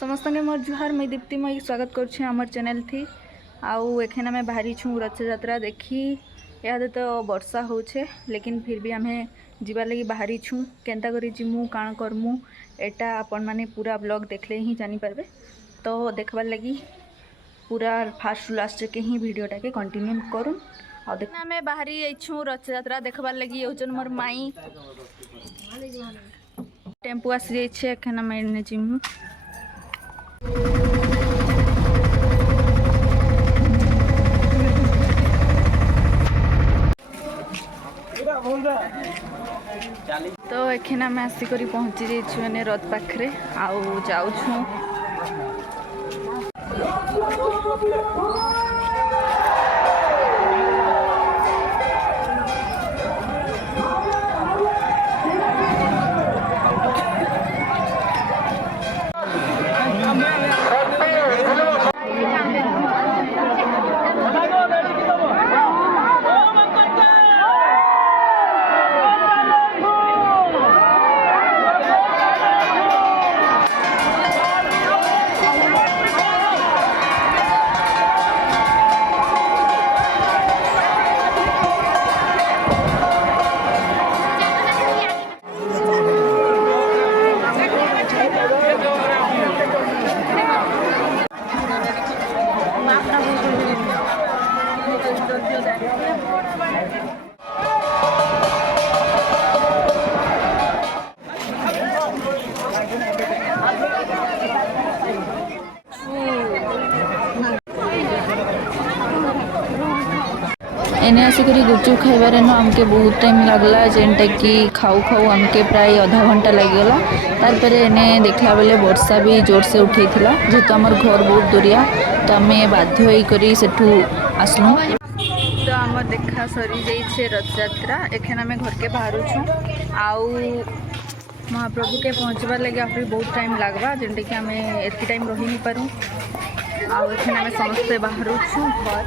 समस्त के मोर जुहार मुई दीप्ति मुई स्वागत करुँ आमर चैनल थी। आउ एखन आम बाहरी छूँ रथ यात्रा देखी। यहाँ तो वर्षा होछे लेकिन फिर भी आमे जीवार लगी बाहरी छूँ। केंता करी जिमु काण करमु एटा आपण माने पूरा ब्लॉग देखले ही जानी पारबे। तो देखबार लगी पूरा फास्ट लास्ट के ही वीडियोटा के कंटिन्यू करूँ। आमे बाहरी छूँ रथ यात्रा देखबार लगी। होचन मोर माई टेम्पू आसी जाइछे एखन आमे एने जिमु। तो एखन आम आसिक पहुँची जाइए रथ पाखे आउ जाऊँ। एने आसिक गुपचुप खाइबार न आमके बहुत टाइम लगला जेनटा कि खाऊ खाऊ आमके प्राय आधा घंटा लगिगला। तार एने देखला बेले वर्षा भी जोर से उठेइथिला जेहेतु आमर घर बहुत दूरिया तो आमे बाध्य होई करी सेठू आसलु। तो आमर देखा सरी जाइछे रथ यात्रा। एखन आमे घर के बाहर छु आउ महाप्रभु के पहुँचबार लगे आहुरी बहुत टाइम लगवा जेनटा कि आमे एति टाइम रही नहीं पारू। आउ एखन आमे समस्ते बाहर छु घर